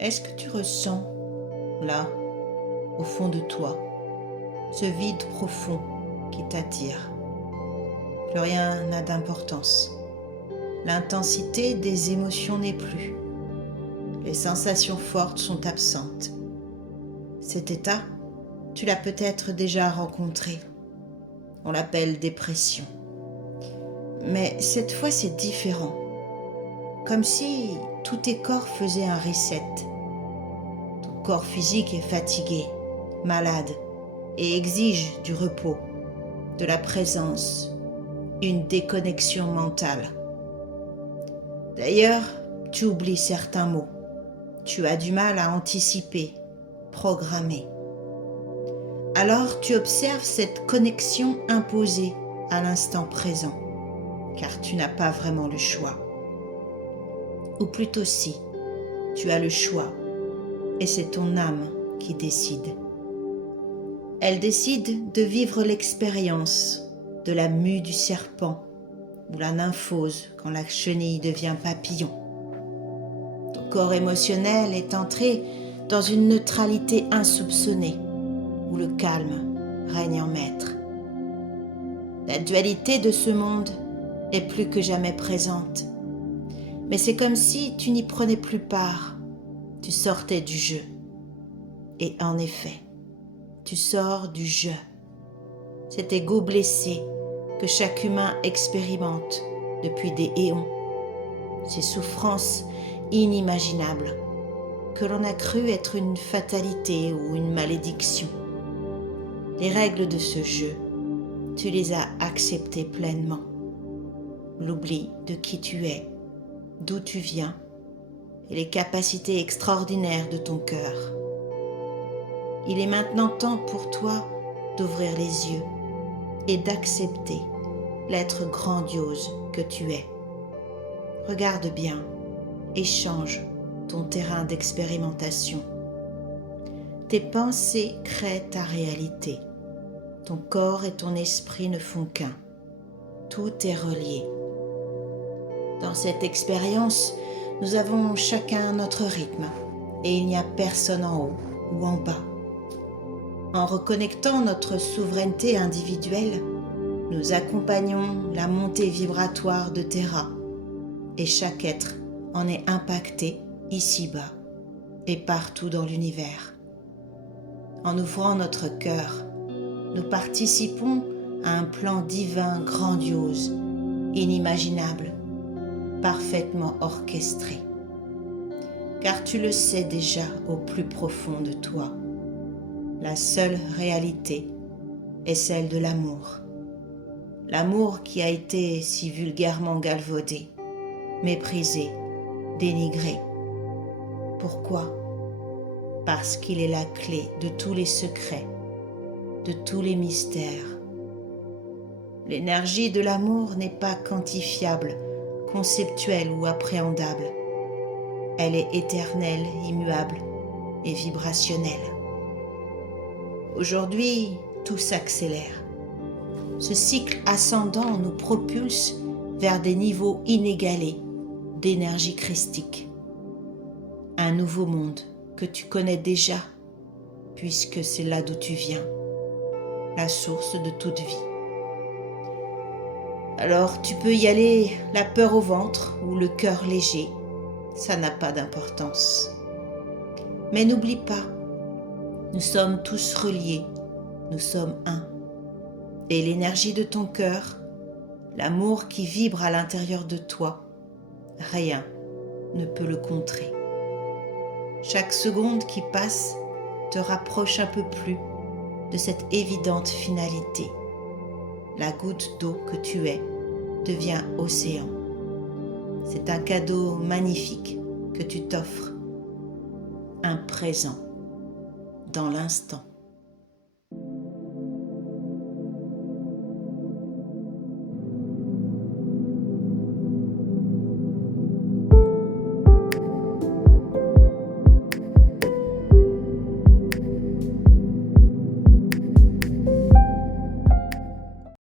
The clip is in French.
Est-ce que tu ressens, là, au fond de toi, ce vide profond qui t'attire? Plus rien n'a d'importance. L'intensité des émotions n'est plus. Les sensations fortes sont absentes. Cet état, tu l'as peut-être déjà rencontré. On l'appelle dépression. Mais cette fois, c'est différent. Comme si tous tes corps faisaient un reset. Ton corps physique est fatigué, malade et exige du repos, de la présence, une déconnexion mentale. D'ailleurs, tu oublies certains mots. Tu as du mal à anticiper, programmer. Alors tu observes cette connexion imposée à l'instant présent, car tu n'as pas vraiment le choix. Ou plutôt si, tu as le choix, et c'est ton âme qui décide. Elle décide de vivre l'expérience de la mue du serpent ou la nymphose quand la chenille devient papillon. Ton corps émotionnel est entré dans une neutralité insoupçonnée où le calme règne en maître. La dualité de ce monde est plus que jamais présente, mais c'est comme si tu n'y prenais plus part, tu sortais du jeu. Et en effet, tu sors du jeu, cet ego blessé que chaque humain expérimente depuis des éons, ces souffrances inimaginables que l'on a cru être une fatalité ou une malédiction. Les règles de ce jeu, tu les as acceptées pleinement. L'oubli de qui tu es, d'où tu viens et les capacités extraordinaires de ton cœur. Il est maintenant temps pour toi d'ouvrir les yeux et d'accepter l'être grandiose que tu es. Regarde bien et change ton terrain d'expérimentation. Tes pensées créent ta réalité. Ton corps et ton esprit ne font qu'un. Tout est relié. Dans cette expérience, nous avons chacun notre rythme et il n'y a personne en haut ou en bas. En reconnectant notre souveraineté individuelle, nous accompagnons la montée vibratoire de Terra et chaque être en est impacté ici-bas et partout dans l'univers. En ouvrant notre cœur, nous participons à un plan divin grandiose, inimaginable, parfaitement orchestré. Car tu le sais déjà au plus profond de toi. La seule réalité est celle de l'amour. L'amour qui a été si vulgairement galvaudé, méprisé, dénigré. Pourquoi ? Parce qu'il est la clé de tous les secrets, de tous les mystères. L'énergie de l'amour n'est pas quantifiable, conceptuelle ou appréhendable. Elle est éternelle, immuable et vibrationnelle. Aujourd'hui, tout s'accélère. Ce cycle ascendant nous propulse vers des niveaux inégalés d'énergie christique. Un nouveau monde que tu connais déjà, puisque c'est là d'où tu viens, la source de toute vie. Alors tu peux y aller la peur au ventre ou le cœur léger, ça n'a pas d'importance. Mais n'oublie pas, nous sommes tous reliés, nous sommes un. Et l'énergie de ton cœur, l'amour qui vibre à l'intérieur de toi, rien ne peut le contrer. Chaque seconde qui passe te rapproche un peu plus de cette évidente finalité. La goutte d'eau que tu es devient océan. C'est un cadeau magnifique que tu t'offres, un présent dans l'instant.